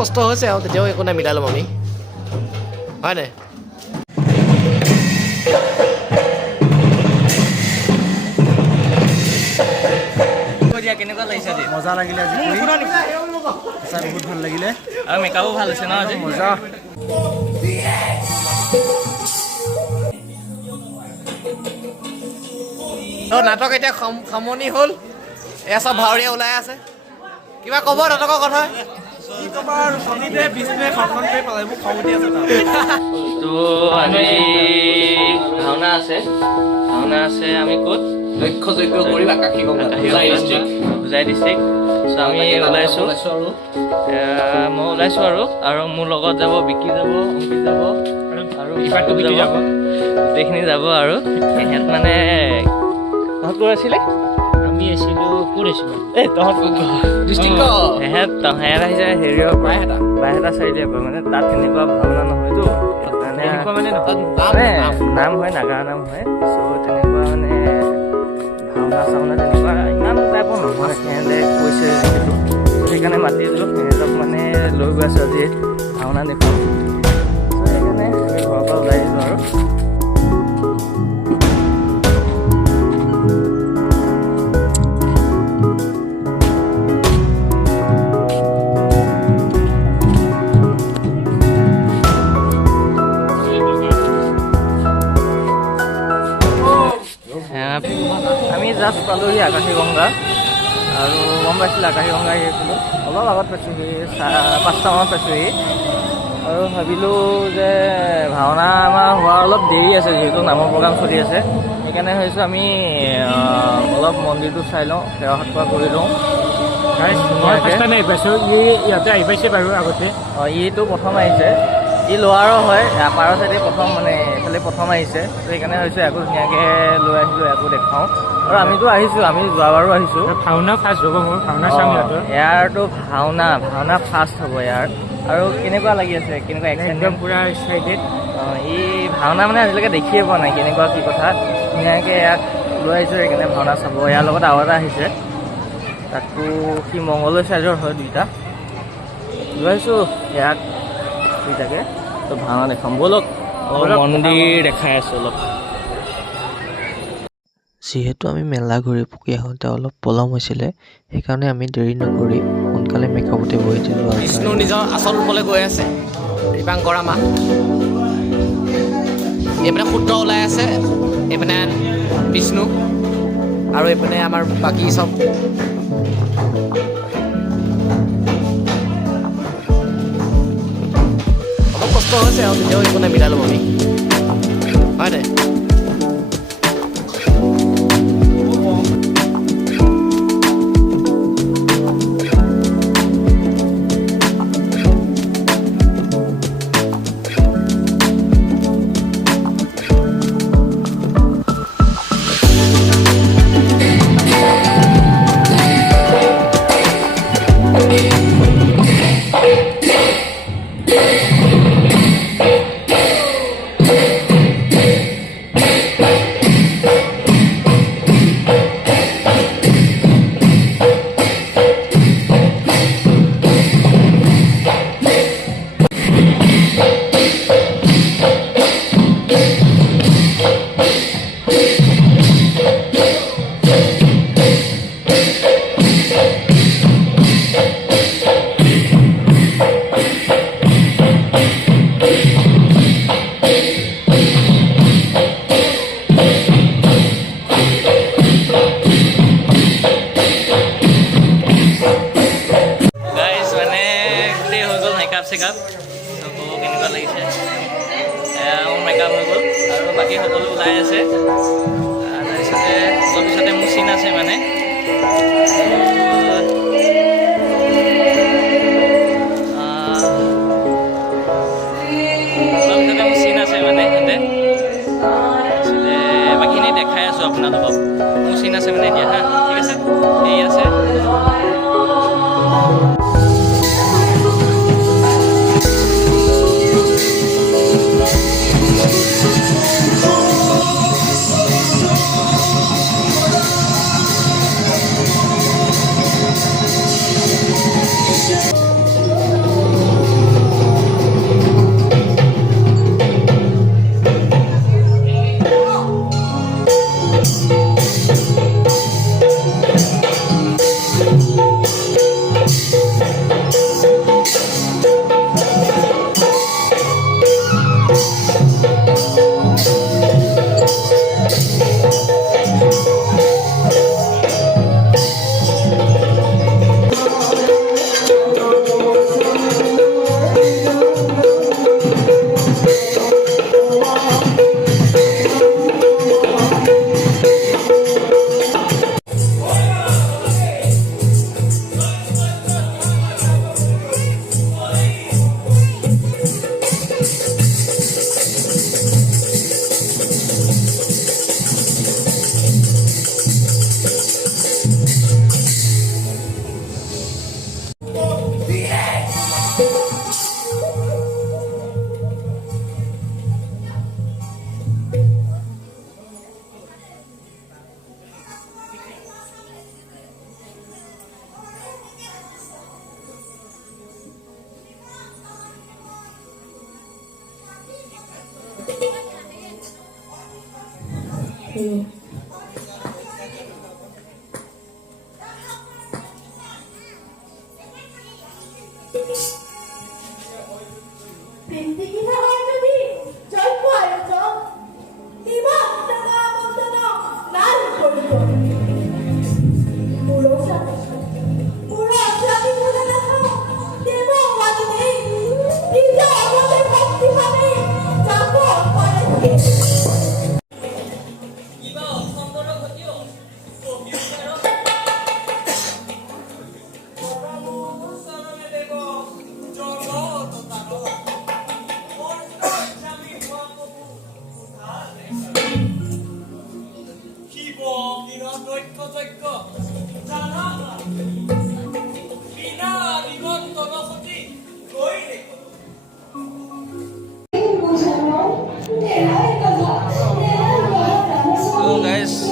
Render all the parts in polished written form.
কষ্ট হৈছে আৰু তেতিয়াও একো নাই, মিলাই ল'ম আমি, হয় নাই? কেনেকুৱা লাগিছে? মজা লাগিলে আজি, বহুত ভাল লাগিলে আৰু মেকআপো ভাল হৈছে ন আজি? মজা। নাটক এতিয়া সামৰণি হ'ল, এয়া চব ভাৱৰীয়া ওলাই আছে, কিবা ক'ব নাটকৰ কথা? তো আমি ভাওনা আছে আমি ক'ত? লক্ষ্যযজ্ঞ কৰি হোজাই ডিষ্ট্ৰিক্ট। চ' আমি ওলাইছোঁ মই ওলাইছোঁ আৰু মোৰ লগত যাব বিকি যাব, অংকিত যাব আৰু যাব, গোটেইখিনি যাব আৰু সিহঁত মানে তহঁত ক'ত আছিলে? আমি আছিলোঁ ক'ত আছিলোঁ? এই তহঁত ডিষ্ট্ৰিক্ট সিহঁত আহিছে হেৰিয়ৰ প্ৰায়হেটা চাৰিআলিৰ পৰা, মানে তাত তেনেকুৱা ভাওনা নহয়তো, নাম হয় নাগাৰা নাম হয়। চ' তেনেকুৱা মানে ভাওনা চাওনা তেনেকুৱা ইমান টাইপৰ নহয়, সিহঁতে কৈছে যিহেতু, সেইকাৰণে মাতি দিলোঁ সিহঁতক মানে লৈ গৈ আছোঁ আজি ভাওনা দেখুৱাম। চ' সেইকাৰণে আমি ঘৰৰ পৰা ওলাই আহিলোঁ আৰু আমি জাষ্ট পালোঁহি আকাশী গংগা, আৰু গম পাইছিলোঁ আকাশী গংগা আহি আছিলোঁ, অলপ আগত পাইছোঁহি, 5টামানত পাইছোঁহি, আৰু ভাবিলোঁ যে ভাওনা আমাৰ হোৱা অলপ দেৰি আছে, যিহেতু নামৰ প্ৰগ্ৰাম চলি আছে, সেইকাৰণে ভাবিছোঁ আমি অলপ মন্দিৰটো চাই লওঁ, সেৱা সৎকাৰ কৰি লওঁ। ইয়াতে আহি পাইছে বাৰু আগতে। ইটো প্ৰথম আহিছে, ই লোৱাৰো হয়, আপাৰৰ চাইডে প্ৰথম মানে এইফালে প্ৰথম আহিছে, ত' সেইকাৰণে ভাবিছোঁ একো ধুনীয়াকৈ লৈ আহিছোঁ, একো দেখাওঁ। আৰু আমিতো আহিছোঁ, আমি যোৱাবাৰো আহিছোঁ। ভাওনা ফাৰ্ষ্ট হ'ব মোৰ, ভাওনা চাম ইয়াতে। ইয়াৰতো ভাওনা ফাৰ্ষ্ট হ'ব ইয়াৰ। আৰু কেনেকুৱা লাগি আছে, কেনেকুৱা একদম পূৰা এক্সাইটেড। ই ভাওনা মানে আজিলৈকে দেখিয়ে পোৱা নাই, কেনেকুৱা কি কথা, ধুনীয়াকৈ ইয়াক লৈ আহিছোঁ, সেইকাৰণে ভাওনা চাব। ইয়াৰ লগত আৰু এটা আহিছে, তাকো সি মংগলদৈ চাইডৰ হয়, দুইটা লৈ আহিছোঁ ইয়াক দুইটাকে, ত' ভাওনা দেখাম ব'লক, মন্দিৰ দেখাই আছোঁ অলপ। যিহেতু আমি মেলা ঘূৰি পকি আহোঁতে অলপ পলম হৈছিলে, সেইকাৰণে আমি দেৰি নকৰি সোনকালে মেকআপতে বহি দিলোঁ। বিষ্ণু নিজৰ আচল ৰূপলৈ গৈ আছে, দীপাংকৰ আমা এইপিনে সূত্ৰ ওলাই আছে, এইপিনে বিষ্ণু, আৰু এইপিনে আমাৰ বাকী চব অলপ কষ্ট হৈছে আৰু তেতিয়াও একো নাই, মিলাই ল'ম আমি, হয় নাই? চেকআপ ক'ব কেনেকুৱা লাগিছে। মোৰ মেকআপ হৈ গ'ল আৰু বাকী সকলো ওলাই আছে। তাৰপিছতে অলপ পিছতে মোৰ চিন আছে মানে তাৰপিছতে বাকীখিনি দেখাই আছোঁ আপোনালোকক। মোৰ চিন আছে মানে এতিয়া হা, ঠিক আছে, এই আছে।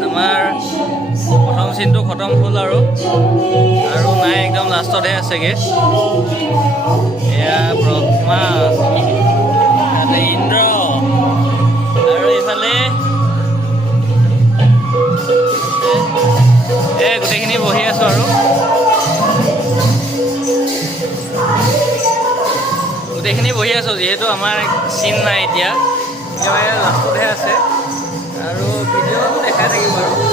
আমাৰ প্ৰথম চিনটো খতম হ'ল আৰু নাই একদম লাষ্টতহে আছেগে এয়া ব্ৰহ্মা তাতে ইন্দ্ৰ আৰু এইফালে গোটেইখিনি বহি আছো আৰু গোটেইখিনি বহি আছো যিহেতু আমাৰ চিন নাই এতিয়া লাষ্টতহে আছে আৰু ভিডিঅ'টো দেখাই থাকিম বাৰু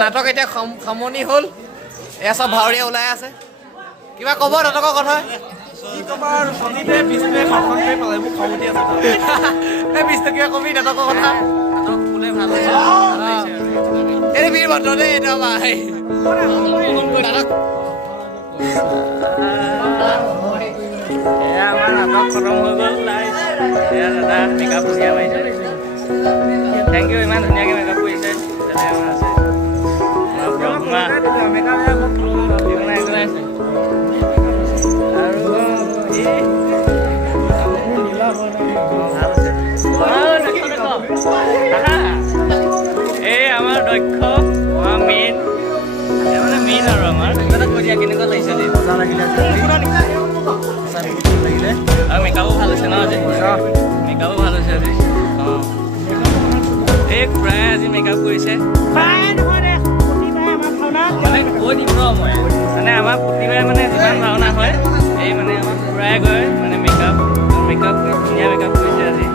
নাটক এতিয়া সামৰণি হ'ল এয়া চব ভাৱৰীয়া ওলাই আছে কিবা ক'ব নাটকৰ কথা বিষ্ণু কিবা কবি নাটকৰ কথা এই বীৰ ভদ্ৰ দেই এইটো আমাৰ নাটক খতম হৈ গ'ল এয়া দাদা মেকআপ ধুনীয়া মাৰিছে থেংক ইউ ইমান ধুনীয়াকৈ মেকআপ কৰিছে এই আমাৰ দক্ষ মেইন মেইন আৰু আমাৰ কেনেকুৱা লাগিছে আৰু মেকআপো ভাল হৈছে ন আজি মেকআপো ভাল হৈছে আজি অঁ এই খুৰাই আজি মেকআপ কৰিছে মানে কৈ দিম ন মই মানে আমাৰ প্ৰতিবাৰে মানে যিমান ভাওনা হয় এই মানে আমাৰ খুৰাই গৈ মানে মেকআপ মেকআপ কৰি ধুনীয়া মেকআপ কৰিছে আজি